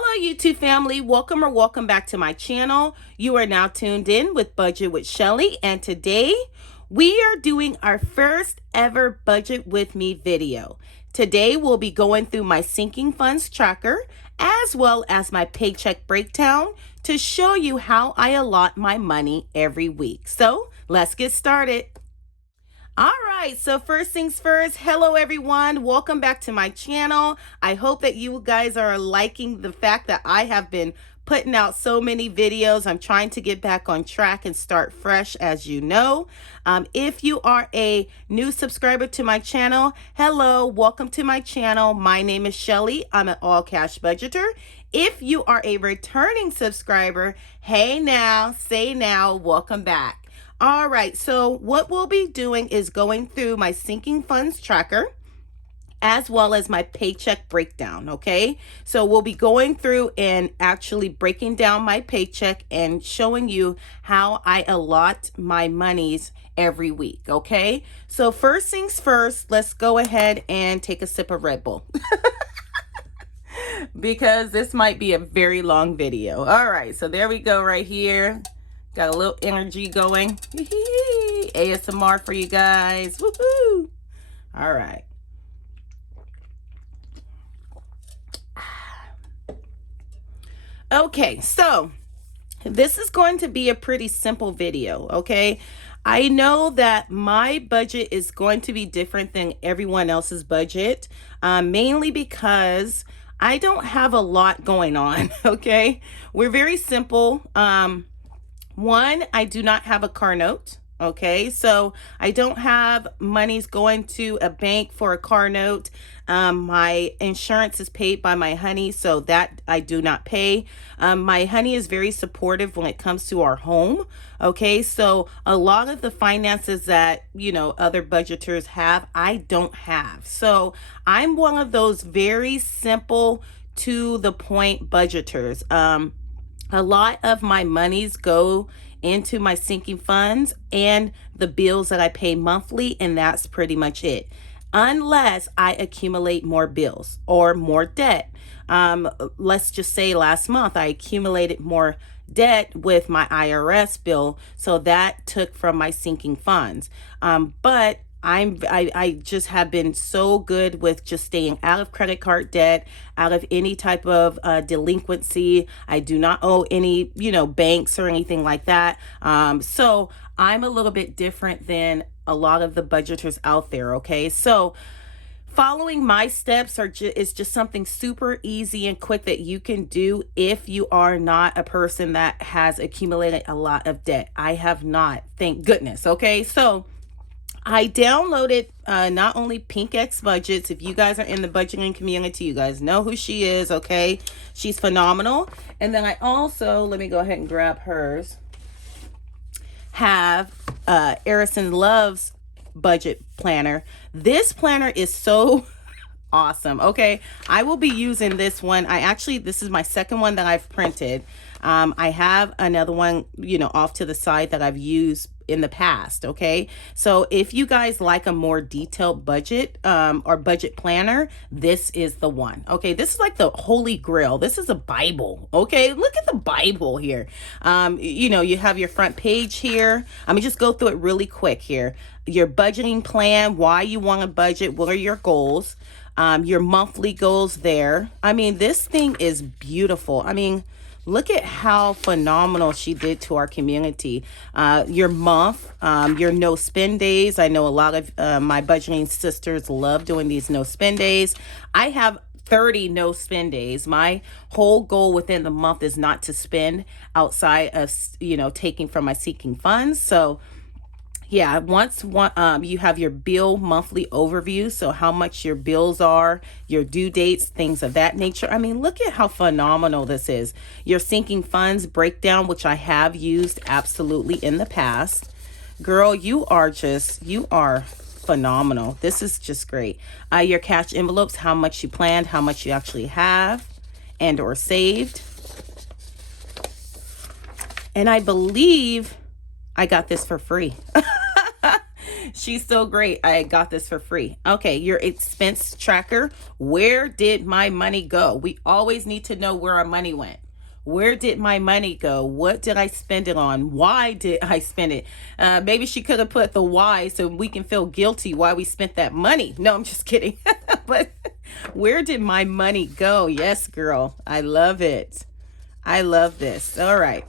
Hello YouTube family, welcome back to my channel. You are now tuned in with Budget with Shelly, and today we are doing our first ever Budget with Me video. Today we'll be going through my sinking funds tracker as well as my paycheck breakdown to show you how I allot my money every week. So let's get started. All right, so first things first, hello everyone, welcome back to my channel. I hope that you guys are liking the fact that I have been putting out so many videos. I'm trying to get back on track and start fresh, as you know. If you are a new subscriber to my channel, hello, welcome to my channel. My name is Shelly. I'm an all cash budgeter. If you are a returning subscriber, hey now, say now, welcome back. All right, so what we'll be doing is going through my sinking funds tracker as well as my paycheck breakdown, okay? So we'll be going through and actually breaking down my paycheck and showing you how I allot my monies every week, okay? So first things first, let's go ahead and take a sip of Red Bull. Because this might be a very long video. All right, so there we go right here. Got a little energy going. ASMR for you guys. Woohoo! All right. Okay, so this is going to be a pretty simple video, okay? I know that my budget is going to be different than everyone else's budget, mainly because I don't have a lot going on, okay? We're very simple. One, I do not have a car note. Okay, so I don't have monies going to a bank for a car note. My insurance is paid by my honey, so that I do not pay. My honey is very supportive when it comes to our home. Okay, so a lot of the finances that, you know, other budgeters have, I don't have. So I'm one of those very simple to the point budgeters. A lot of my monies go into my sinking funds and the bills that I pay monthly, and that's pretty much it. Unless I accumulate more bills or more debt. Let's just say last month I accumulated more debt with my IRS bill, so that took from my sinking funds. But I just have been so good with just staying out of credit card debt, out of any type of delinquency. I do not owe any, you know, banks or anything like that. So I'm a little bit different than a lot of the budgeters out there. Okay, so following my steps is just something super easy and quick that you can do if you are not a person that has accumulated a lot of debt. I have not, thank goodness. Okay, so I downloaded not only Pinkxbudgetz. If you guys are in the budgeting community, you guys know who she is, okay? She's phenomenal. And then I also, let me go ahead and grab hers, have Airisons Love's budget planner. This planner is so awesome. Okay, I will be using this one. This is my second one that I've printed. I have another one, you know, off to the side that I've used in the past. Okay, so if you guys like a more detailed budget or budget planner, this is the one. Okay, this is like the holy grail. This is a Bible. Okay, look at the Bible here. You know, you have your front page here. Let me just go through it really quick here. Your budgeting plan, why you want to budget, what are your goals, your monthly goals there. I mean, this thing is beautiful. I mean, look at how phenomenal she did to our community. Your month, your no spend days. I know a lot of my budgeting sisters love doing these no spend days. I have 30 no spend days. My whole goal within the month is not to spend outside of, you know, taking from my sinking funds. So yeah, you have your bill monthly overview, so how much your bills are, your due dates, things of that nature. I mean, look at how phenomenal this is. Your sinking funds breakdown, which I have used absolutely in the past. Girl, you are phenomenal. This is just great. Your cash envelopes, how much you planned, how much you actually have and or saved. And I believe I got this for free. She's so great. I got this for free. Okay, your expense tracker. Where did my money go? We always need to know where our money went. Where did my money go? What did I spend it on? Why did I spend it? Maybe she could have put the why so we can feel guilty why we spent that money. No, I'm just kidding. But where did my money go? Yes, girl. I love it. I love this. All right.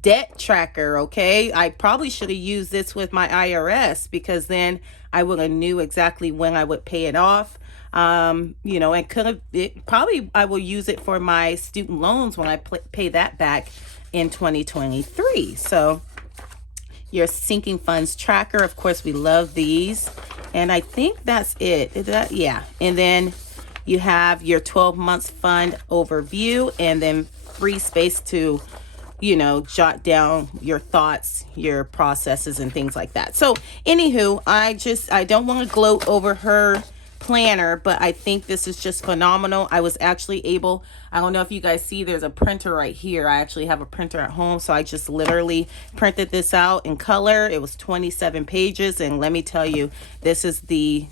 Debt tracker. Okay. I probably should have used this with my IRS because then I would have knew exactly when I would pay it off. And could have it probably I will use it for my student loans when I pay that back in 2023. So your sinking funds tracker, of course, we love these, and I think that's it. Is that, yeah. And then you have your 12 months fund overview, and then free space to jot down your thoughts, your processes, and things like that. So anywho, I don't want to gloat over her planner, but I think this is just phenomenal. I was actually able, I don't know if you guys see, there's a printer right here. I actually have a printer at home, so I just literally printed this out in color. It was 27 pages, and let me tell you, this is the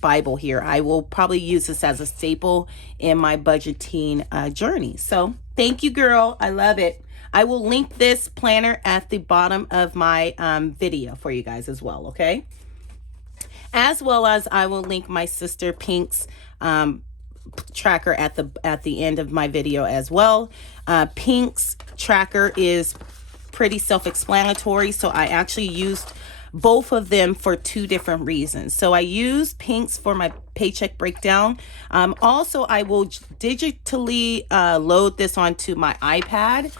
Bible here. I will probably use this as a staple in my budgeting journey. So thank you, girl. I love it. I will link this planner at the bottom of my video for you guys as well, okay? As well as I will link my sister Pink's tracker at the end of my video as well. Pink's tracker is pretty self-explanatory, so I actually used both of them for two different reasons. So I use Pink's for my paycheck breakdown. Also, I will digitally load this onto my iPad,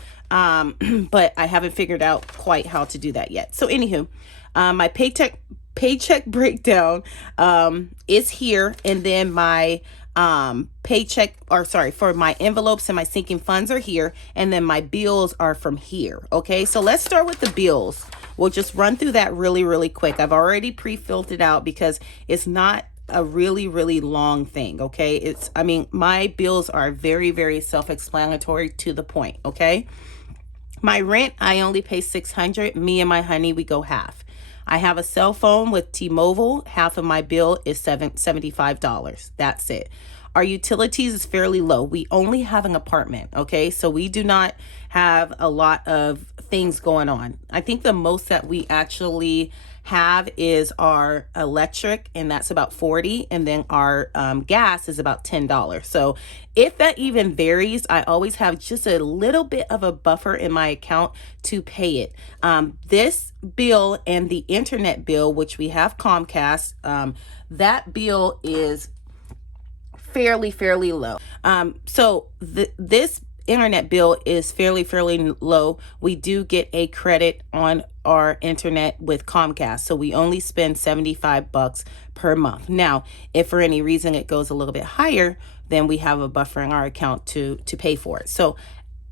but I haven't figured out quite how to do that yet. So anywho, my paycheck breakdown is here, and then my for my envelopes and my sinking funds are here, and then my bills are from here. Okay, so let's start with the bills. We'll just run through that really quick. I've already pre-filled it out because it's not a really long thing. Okay, my bills are very self-explanatory, to the point. Okay, my rent, I only pay $600. Me and my honey, we go half. I have a cell phone with T-Mobile. Half of my bill is $75. That's it. Our utilities is fairly low. We only have an apartment, okay? So we do not have a lot of things going on. I think the most that we actually have is our electric, and that's about $40, and then our gas is about $10. So if that even varies, I always have just a little bit of a buffer in my account to pay it. This bill and the internet bill, which we have Comcast, that bill is fairly low. So this internet bill is fairly low. We do get a credit on our internet with Comcast, so we only spend $75 per month. Now, if for any reason it goes a little bit higher, then we have a buffer in our account to pay for it. So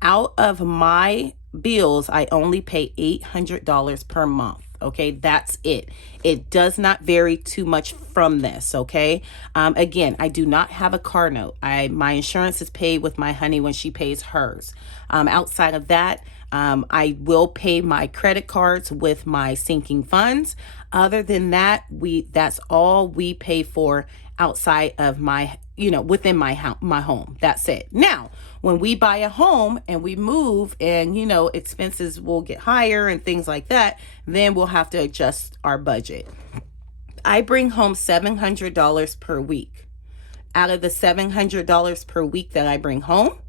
out of my bills, I only pay $800 per month. Okay, that's it. It does not vary too much from this. Okay, again, I do not have a car note. My insurance is paid with my honey when she pays hers. Outside of that, I will pay my credit cards with my sinking funds. Other than that, that's all we pay for outside of my, within my home. That's it. Now, when we buy a home and we move and, expenses will get higher and things like that, then we'll have to adjust our budget. I bring home $700 per week. Out of the $700 per week that I bring home,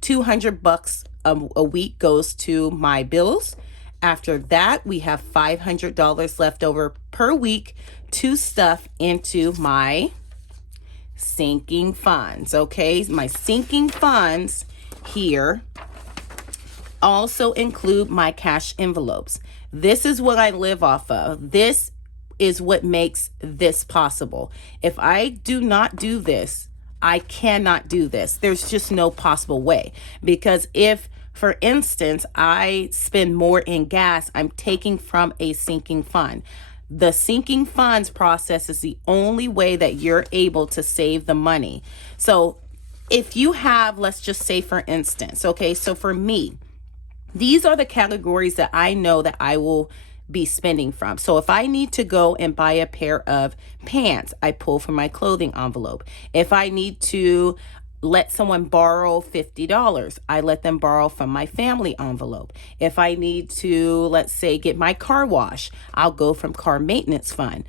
$200 a week goes to my bills. After that, we have $500 left over per week to stuff into my sinking funds. Okay, my sinking funds here also include my cash envelopes. This is what I live off of. This is what makes this possible. If I do not do this, I cannot do this. There's just no possible way, because if, for instance, I spend more in gas, I'm taking from a sinking fund. The sinking funds process is the only way that you're able to save the money. So if you have, let's just say, for instance, okay, so for me, these are the categories that I know that I will be spending from. So if I need to go and buy a pair of pants, I pull from my clothing envelope. If I need to let someone borrow $50, I let them borrow from my family envelope. If I need to, let's say, get my car wash, I'll go from car maintenance fund.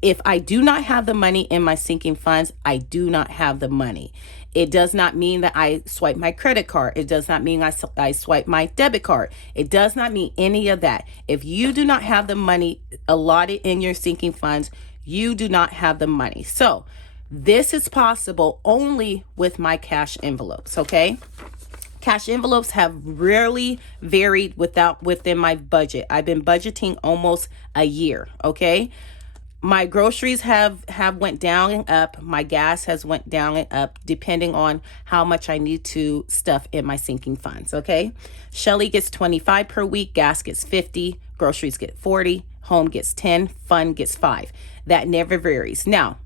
If I do not have the money in my sinking funds, I do not have the money. It does not mean that I swipe my credit card. It does not mean I swipe my debit card. It does not mean any of that. If you do not have the money allotted in your sinking funds, you do not have the money. So this is possible only with my cash envelopes, okay? Cash envelopes have rarely varied within my budget. I've been budgeting almost a year, okay? My groceries have went down and up. My gas has went down and up depending on how much I need to stuff in my sinking funds, okay? Shelly gets 25 per week, gas gets 50, groceries get 40, home gets 10, fun gets 5. That never varies. Now,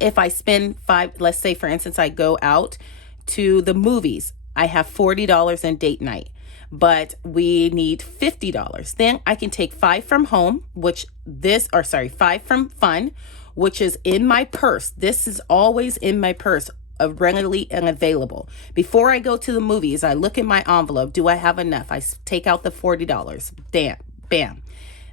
if I spend 5, let's say for instance, I go out to the movies, I have $40 in date night, but we need $50. Then I can take 5 from home, 5 from fun, which is in my purse. This is always in my purse, readily and available. Before I go to the movies, I look in my envelope. Do I have enough? I take out the $40. Bam.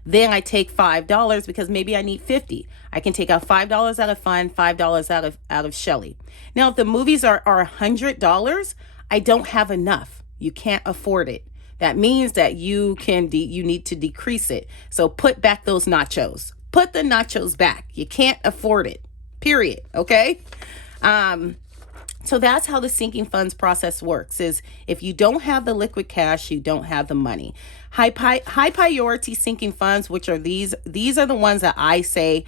Then I take $5 because maybe I need 50. I can take out $5 out of fun, $5 out of Shelly. Now, if the movies are $100, I don't have enough. You can't afford it. That means that you need to decrease it. So put back those nachos. Put the nachos back. You can't afford it. Period. Okay? So that's how the sinking funds process works, is if you don't have the liquid cash, you don't have the money. High priority sinking funds, which are these are the ones that I say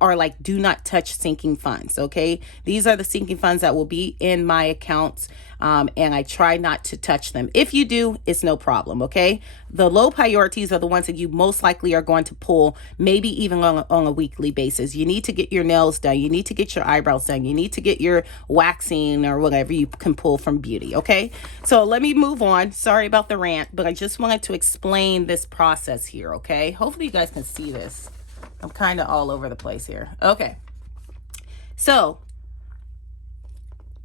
are like do not touch sinking funds, okay? These are the sinking funds that will be in my accounts, and I try not to touch them. If you do, it's no problem, okay? The low priorities are the ones that you most likely are going to pull, maybe even on a weekly basis. You need to get your nails done. You need to get your eyebrows done. You need to get your waxing or whatever you can pull from beauty, okay? So let me move on. Sorry about the rant, but I just wanted to explain this process here, okay? Hopefully you guys can see this. I'm kind of all over the place here. Okay. So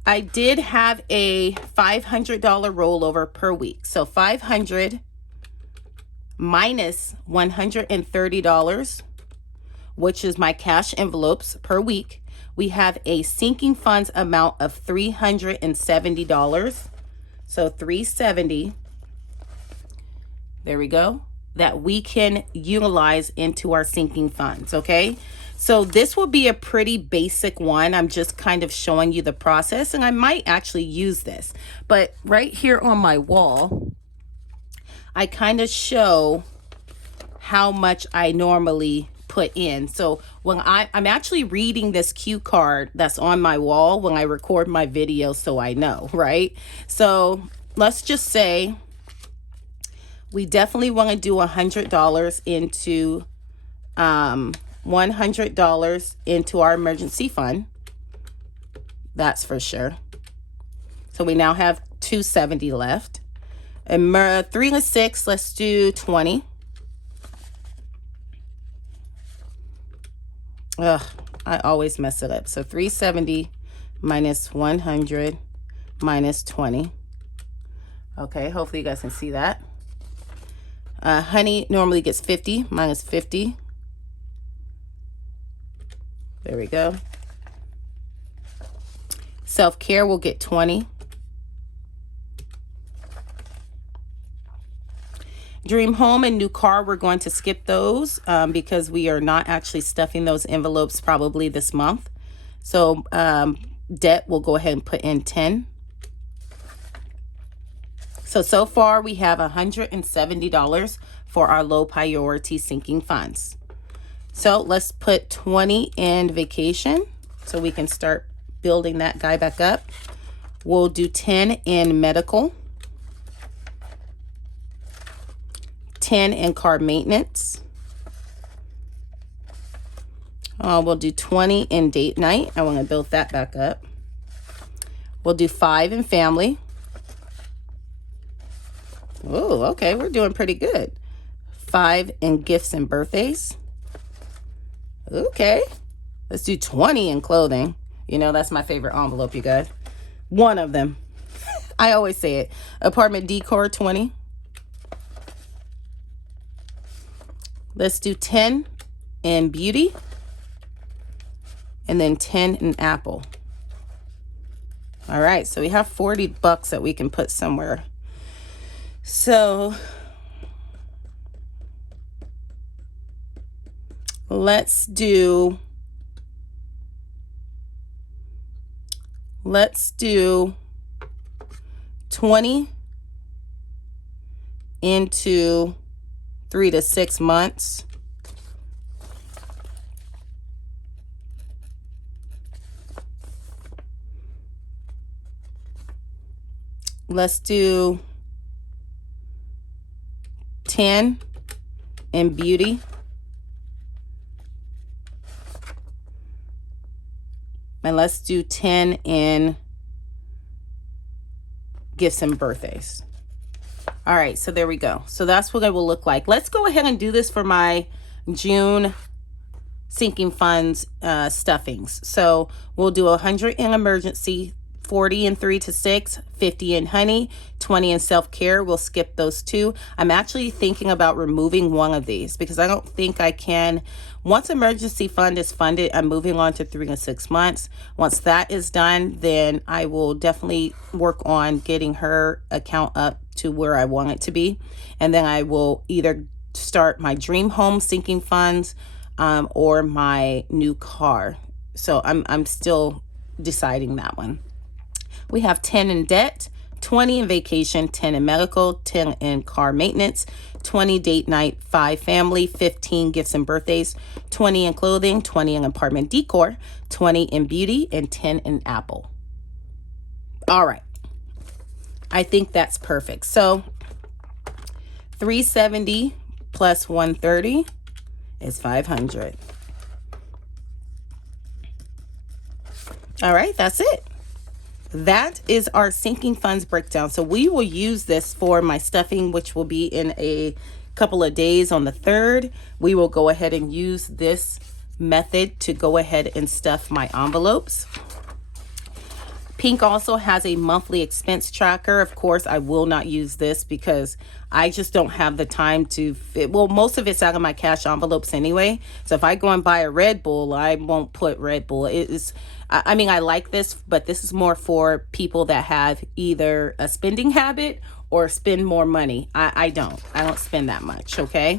I did have a $500 rollover per week. So 500 minus $130, which is my cash envelopes per week. We have a sinking funds amount of $370. So 370. There we go. That we can utilize into our sinking funds, okay? So this will be a pretty basic one. I'm just kind of showing you the process, and I might actually use this. But right here on my wall, I kind of show how much I normally put in. So when I'm actually reading this cue card that's on my wall when I record my video, so I know, right? So let's just say we definitely want to do $100 into $100 into our emergency fund. That's for sure. So we now have $270 left. And 3 and 6, let's do 20. Ugh, I always mess it up. So 370 minus 100 minus 20. Okay, hopefully you guys can see that. Honey normally gets 50 minus 50. There we go. Self-care will get 20. Dream home and new car, we're going to skip those because we are not actually stuffing those envelopes probably this month. So debt, we'll go ahead and put in 10. So far we have $170 for our low priority sinking funds. So let's put 20 in vacation so we can start building that guy back up. We'll do 10 in medical, 10 in car maintenance. We'll do 20 in date night. I want to build that back up. We'll do 5 in family. Oh, okay, we're doing pretty good. 5 in gifts and birthdays. Okay. Let's do 20 in clothing. You know, that's my favorite envelope, you guys. One of them. I always say it. Apartment decor, 20. Let's do 10 in beauty. And then 10 in apple. All right, so we have 40 bucks that we can put somewhere. So let's do 20 into 3 to 6 months. Let's do 10 in beauty. And let's do 10 in gifts and birthdays. All right, so there we go. So that's what it will look like. Let's go ahead and do this for my June sinking funds stuffings. So we'll do 100 in emergency, 40 in 3 to 6, 50 in honey, 20 in self-care. We'll skip those two. I'm actually thinking about removing one of these because I don't think I can. Once emergency fund is funded, I'm moving on to 3 to 6 months. Once that is done, then I will definitely work on getting her account up to where I want it to be. And then I will either start my dream home sinking funds or my new car. So I'm still deciding that one. We have 10 in debt, 20 in vacation, 10 in medical, 10 in car maintenance, 20 date night, 5 family, 15 gifts and birthdays, 20 in clothing, 20 in apartment decor, 20 in beauty, and 10 in apple. All right. I think that's perfect. So 370 plus 130 is 500. All right, that's it. That is our sinking funds breakdown. So we will use this for my stuffing, which will be in a couple of days on the 3rd. We will go ahead and use this method to go ahead and stuff my envelopes. Pink also has a monthly expense tracker. Of course, I will not use this because I just don't have the time to fit. Well, most of it's out of my cash envelopes anyway. So if I go and buy a Red Bull, I won't put Red Bull. It is, I mean, I like this, but this is more for people that have either a spending habit or spend more money. I don't spend that much, okay?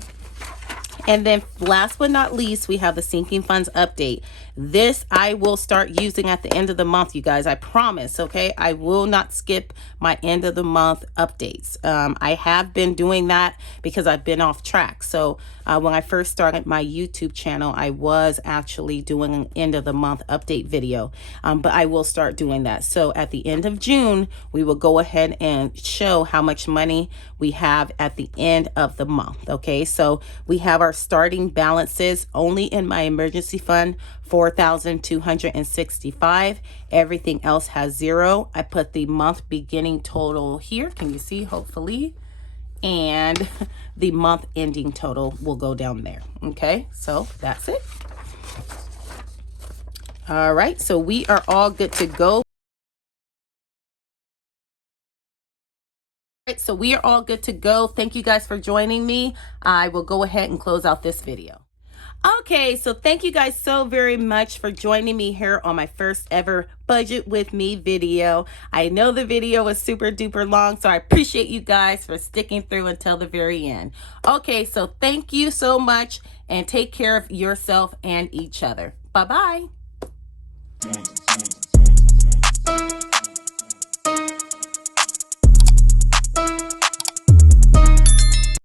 And then last but not least, we have the sinking funds update. This I will start using at the end of the month, you guys. I promise, okay? I will not skip my end of the month updates. I have been doing that because I've been off track. So when I first started my YouTube channel, I was actually doing an end of the month update video. But I will start doing that. So at the end of June, we will go ahead and show how much money we have at the end of the month, okay? So we have our starting balances only in my emergency fund, $4,265. Everything else has 0. I put the month beginning total here. Can you see? Hopefully. And the month ending total will go down there. Okay, so that's it. All right, so we are all good to go. So we are all good to go. Thank you guys for joining me. I will go ahead and close out this video. Okay, so thank you guys so very much for joining me here on my first ever Budget With Me video. I know the video was super duper long, so I appreciate you guys for sticking through until the very end. Okay, so thank you so much and take care of yourself and each other. Bye-bye.